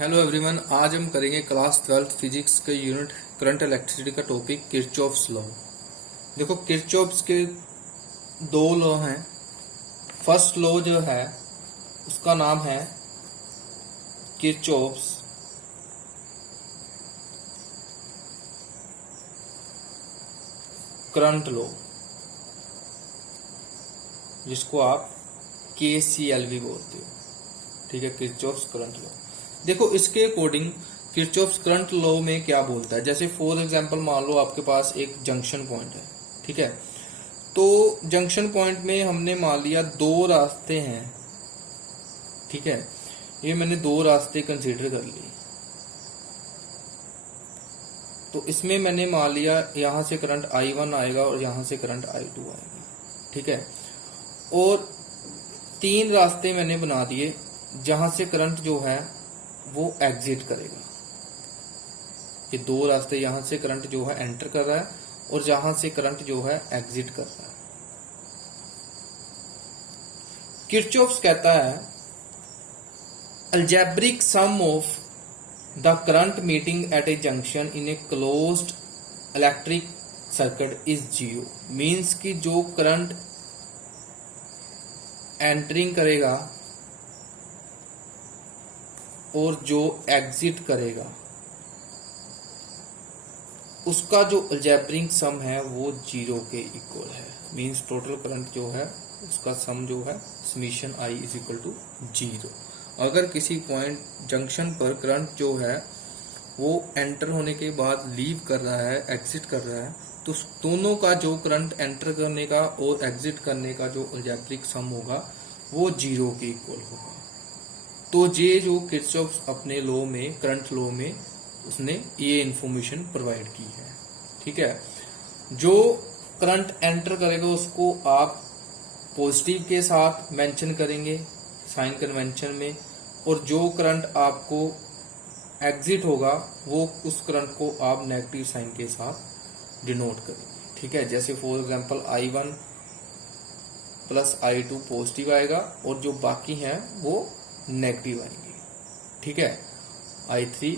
Hello everyone, आज हम करेंगे क्लास 12th फिजिक्स के यूनिट करंट इलेक्ट्रिसिटी का टॉपिक किरचॉफ्स लॉ। देखो, किरचॉफ्स के दो लॉ हैं। फर्स्ट लॉ जो है उसका नाम है किरचॉफ्स करंट लॉ, जिसको आप KCL भी बोलते हो। ठीक है, किरचॉफ्स करंट लॉ। देखो, इसके अकॉर्डिंग किरचॉफ्स करंट लॉ में क्या बोलता है। जैसे फॉर एग्जांपल मान लो आपके पास एक जंक्शन पॉइंट है। ठीक है, तो जंक्शन पॉइंट में हमने मान लिया दो रास्ते हैं। ठीक है, ये मैंने दो रास्ते कंसीडर कर लिए। तो इसमें मैंने मान लिया यहां से करंट I1 आएगा और यहां से करंट I2 आएगा। ठीक है, और तीन रास्ते मैंने बना दिए जहां से करंट जो है वो एग्जिट करेगा। ये दो रास्ते, यहां से करंट जो है एंटर कर रहा है और जहां से करंट जो है एग्जिट कर रहा है। किरचॉफ्स कहता है algebraic sum of the current meeting at a junction in a closed electric circuit is zero. Means कि जो करंट एंटरिंग करेगा और जो एग्जिट करेगा उसका जो अलजेब्रिक सम है वो जीरो के इक्वल है। मींस टोटल करंट जो है उसका सम जो है summation I is equal to zero. अगर किसी पॉइंट जंक्शन पर करंट जो है वो एंटर होने के बाद लीव कर रहा है, एग्जिट कर रहा है, तो दोनों का जो करंट एंटर करने का और एग्जिट करने का जो अलजेब्रिक सम होगा वो जीरो के इक्वल होगा। तो ये जो किरचॉफ्स अपने लॉ में, करंट लॉ में, उसने ये इंफॉर्मेशन प्रोवाइड की है। ठीक है, जो करंट एंटर करेगा उसको आप पॉजिटिव के साथ मेंशन करेंगे साइन कन्वेंशन में, और जो करंट आपको एग्जिट होगा वो उस करंट को आप नेगेटिव साइन के साथ डिनोट करेंगे। ठीक है, जैसे for example I1 plus I2 positive आएगा और जो बाकी हैं वो नेगेटिव आएंगे। ठीक है, I3,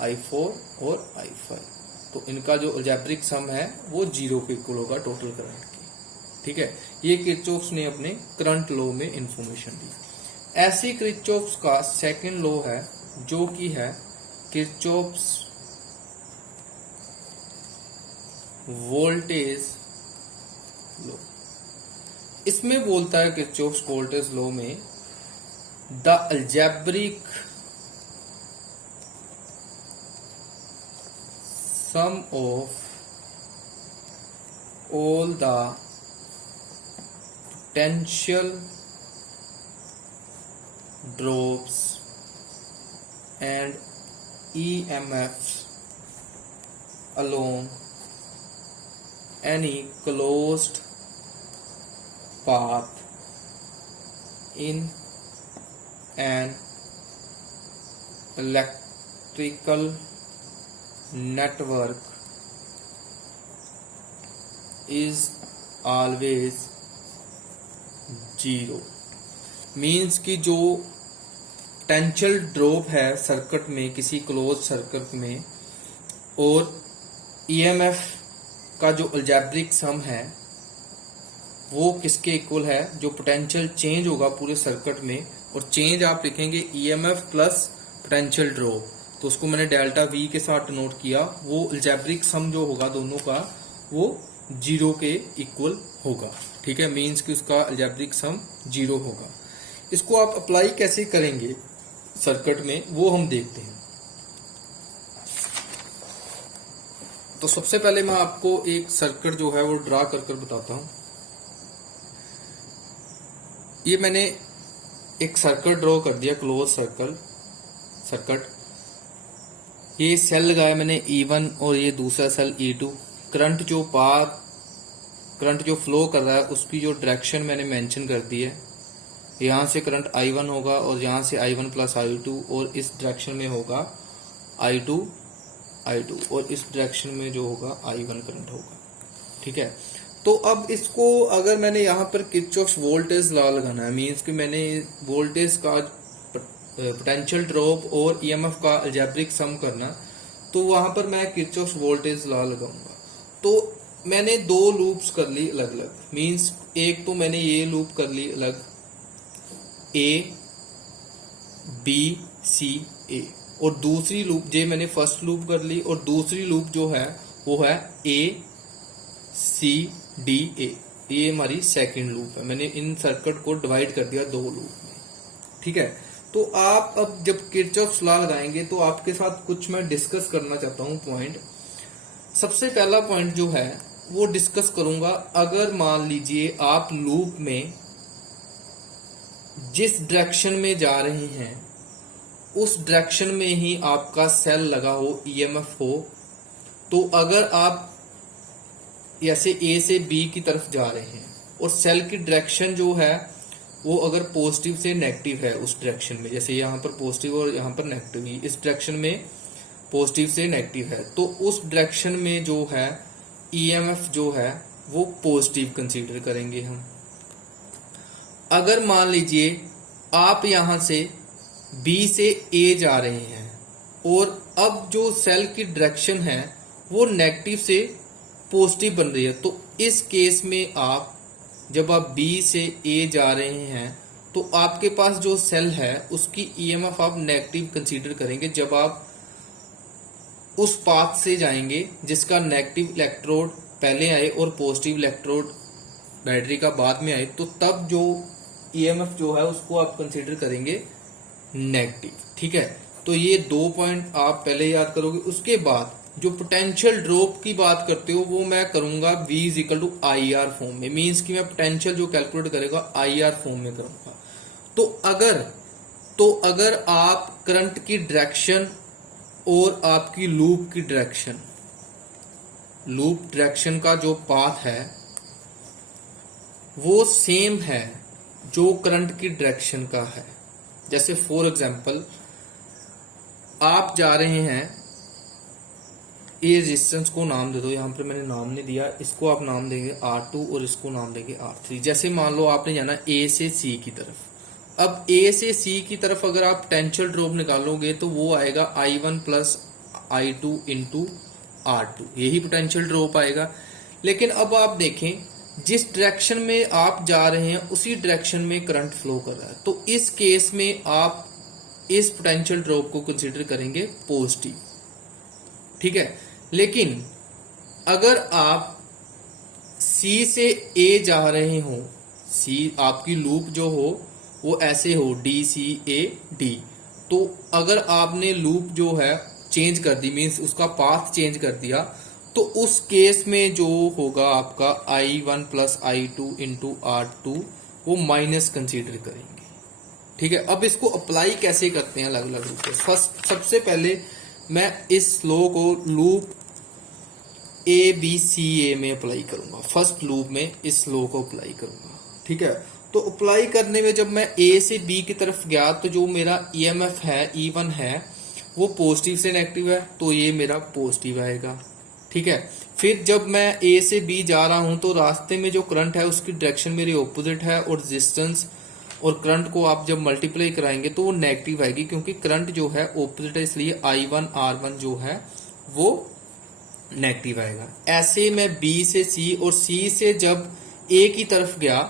I4 और I5। तो इनका जो अलजेब्रिक सम है वो जीरो के इक्वल होगा टोटल करंट की। ठीक है, ये किरचॉफ्स ने अपने करंट लॉ में इंफॉर्मेशन दी। ऐसी किरचॉफ्स का सेकंड लॉ है जो कि है किरचॉफ्स वोल्टेज लॉ। इसमें बोलता है किरचॉफ्स वोल्टेज लॉ में the algebraic sum of all the potential drops and EMFs along any closed path in an electrical network is always zero. Means कि जो पोटेंशियल ड्रॉप है सर्किट में, किसी close circuit में, और EMF का जो अलजेब्रिक सम है वो किसके इक्वल है, जो पोटेंशियल चेंज होगा पूरे सर्किट में, और चेंज आप लिखेंगे EMF प्लस पोटेंशियल ड्रॉप, तो उसको मैंने डेल्टा V के साथ नोट किया। वो अलजेब्रिक सम जो होगा दोनों का वो जीरो के इक्वल होगा। ठीक है, मींस कि उसका अलजेब्रिक सम जीरो होगा। इसको आप अप्लाई कैसे करेंगे सर्किट में वो हम देखते हैं। तो सबसे पहले मैं आपको एक सर्किट जो है वो ड्रा कर बताता हूं। ये मैंने एक सर्किट ड्रॉ कर दिया, क्लोज सर्किट। ये सेल लगाया मैंने E1 और ये दूसरा सेल E2। करंट जो फ्लो कर रहा है उसकी जो डायरेक्शन मैंने मेंशन कर दी है। यहाँ से करंट I1 होगा और यहाँ से I1 प्लस I2, और इस डायरेक्शन में होगा I2 और इस डायरेक्शन में जो होगा I1 करंट होगा। ठीक है, तो अब इसको अगर मैंने यहाँ पर किरचॉफ्स वोल्टेज लॉ लगाना है, मीन्स कि मैंने वोल्टेज का पोटेंशियल ड्रॉप और ईएमएफ का अलजेब्रिक सम करना, तो वहां पर मैं किरचॉफ वोल्टेज लॉ लगाऊंगा। तो मैंने दो लूप्स कर ली अलग अलग, मींस एक तो मैंने ये लूप कर ली अलग ए बी सी ए, और दूसरी लूप जो मैंने फर्स्ट लूप कर ली, और दूसरी लूप जो है वो है ए सी डी ए, ये हमारी सेकंड लूप है। मैंने इन सर्किट को डिवाइड कर दिया दो लूप में, ठीक है। तो आप अब जब किरचॉफ लॉ लगाएंगे तो आपके साथ कुछ मैं डिस्कस करना चाहता हूं पॉइंट। सबसे पहला पॉइंट जो है वो डिस्कस करूंगा, अगर मान लीजिए आप लूप में जिस डायरेक्शन में जा रहे हैं उस डायरेक्शन में ही आपका सेल लगा हो, ईएमएफ हो, तो अगर आप जैसे ए से बी की तरफ जा रहे हैं और सेल की डायरेक्शन जो है वो अगर पॉजिटिव से नेगेटिव है उस डायरेक्शन में, जैसे यहाँ पर पॉजिटिव और यहाँ पर नेगेटिव, इस डायरेक्शन में पॉजिटिव से नेगेटिव है, तो उस डायरेक्शन में जो है ईएमएफ जो है वो पॉजिटिव कंसीडर करेंगे हम। अगर मान लीजिए आप यहां से बी से ए जा रहे हैं और अब जो सेल की डायरेक्शन है वो नेगेटिव से पॉजिटिव बन रही है, तो इस केस में आप जब आप बी से ए जा रहे हैं तो आपके पास जो सेल है उसकी ईएमएफ आप नेगेटिव कंसीडर करेंगे। जब आप उस पाथ से जाएंगे जिसका नेगेटिव इलेक्ट्रोड पहले आए और पॉजिटिव इलेक्ट्रोड बैटरी का बाद में आए, तो तब जो ईएमएफ जो है उसको आप कंसीडर करेंगे नेगेटिव, ठीक है। तो ये दो पॉइंट आप पहले याद करोगे। उसके बाद जो पोटेंशियल ड्रॉप की बात करते हो वो मैं करूंगा V equal to I R form में, मीन्स कि मैं पोटेंशियल जो कैलकुलेट करेगा आई आर फॉर्म में करूंगा। तो अगर आप करंट की डायरेक्शन और आपकी लूप की डायरेक्शन, लूप डायरेक्शन का जो पाथ है वो सेम है जो करंट की डायरेक्शन का है, जैसे फॉर एग्जांपल आप जा रहे हैं, ये रेजिस्टेंस को नाम दे दो, यहां पर मैंने नाम नहीं दिया, इसको आप नाम देंगे R2 और इसको नाम देंगे R3। जैसे मान लो आपने जाना A से C की तरफ, अब A से C की तरफ अगर आप पोटेंशियल ड्रॉप निकालोगे तो वो आएगा I1 plus I2 into R2, यही पोटेंशियल ड्रॉप आएगा। लेकिन अब आप देखें जिस डायरेक्शन में आप जा रहे हैं उसी डायरेक्शन में करंट फ्लो कर रहा है, तो इस केस में आप इस पोटेंशियल ड्रॉप को कंसीडर करेंगे पॉजिटिव, ठीक है। लेकिन अगर आप C से A जा रहे हो, C आपकी लूप जो हो वो ऐसे हो DCAD, तो अगर आपने लूप जो है चेंज कर दी, मीन्स उसका पाथ चेंज कर दिया, तो उस केस में जो होगा आपका I1 plus I2 into R2 वो माइनस कंसीडर करेंगे, ठीक है। अब इसको अप्लाई कैसे करते हैं अलग अलग रूप से। फर्स्ट सबसे पहले मैं इस लॉ को लूप ABCA में अप्लाई करूंगा, फर्स्ट लूप में इस लॉ को अप्लाई करूंगा, ठीक है। तो अप्लाई करने में जब मैं A से B की तरफ गया तो जो मेरा EMF है E1 है वो पॉजिटिव से नेगेटिव है, तो ये मेरा पॉजिटिव आएगा, ठीक है। फिर जब मैं A से B जा रहा हूं तो रास्ते में जो करंट है उसकी डायरेक्शन मेरी ऑपोजिट है, और रेजिस्टेंस और करंट को आप जब मल्टीप्लाई कराएंगे तो वो नेगेटिव आएगी, क्योंकि करंट जो है ऑपोजिट है, इसलिए I1 R1 जो है वो नेगेटिव आएगा। ऐसे मैं B से C और C से जब A की तरफ गया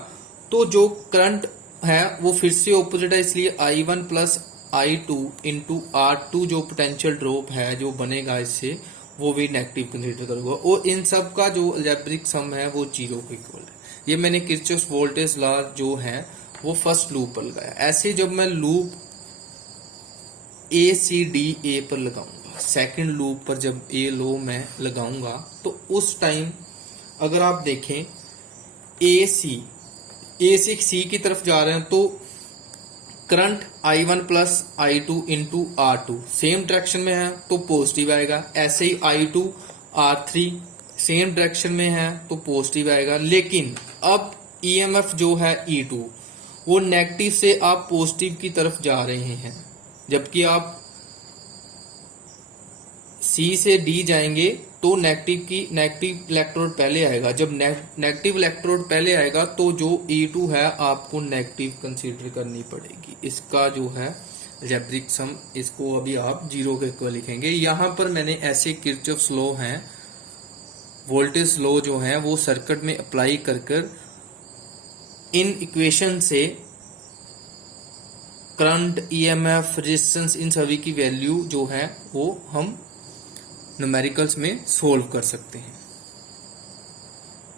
तो जो करंट है वो फिर से ऑपोजिट है, इसलिए I1 plus I2 into R2 जो पोटेंशियल ड्रॉप है जो बनेगा इससे वो भी नेगेटिव कंसीडर करूंगा, और इन सब का जो अलजेब्रिक सम है वो 0 के इक्वल है। ये मैंने किरचॉफ वोल्टेज लॉ जो है वो फर्स्ट लूप पर लगाया। ऐसे जब मैं लूप ACDA पर लगाऊंगा, सेकंड लूप पर जब ए लो मैं लगाऊंगा तो उस टाइम अगर आप देखें A से C की तरफ जा रहे हैं तो current I1 plus I2 into R2 same direction में है तो पॉजिटिव आएगा। ऐसे ही I2 R3 सेम डायरेक्शन में है तो पॉजिटिव आएगा। लेकिन अब EMF जो है E2 वो नेगेटिव से आप पॉजिटिव की तरफ जा रहे हैं, जबकि आप C से D जाएंगे तो नेगेटिव इलेक्ट्रोड पहले आएगा। जब नेगेटिव इलेक्ट्रोड पहले आएगा तो जो E2 है आपको नेगेटिव कंसीडर करनी पड़ेगी, इसका जो है अलजेब्रिक सम, इसको अभी आप जीरो के इक्वल लिखेंगे। यहां पर मैंने ऐसे किरचॉफ्स लॉ हैं, वोल्टेज लॉ जो है वो सर्किट में अप्लाई कर कर इन इक्वेशन से करंट, ईएमएफ, रेजिस्टेंस, इन सभी की वैल्यू जो है वो हम न्यूमेरिकल्स में सोल्व कर सकते हैं।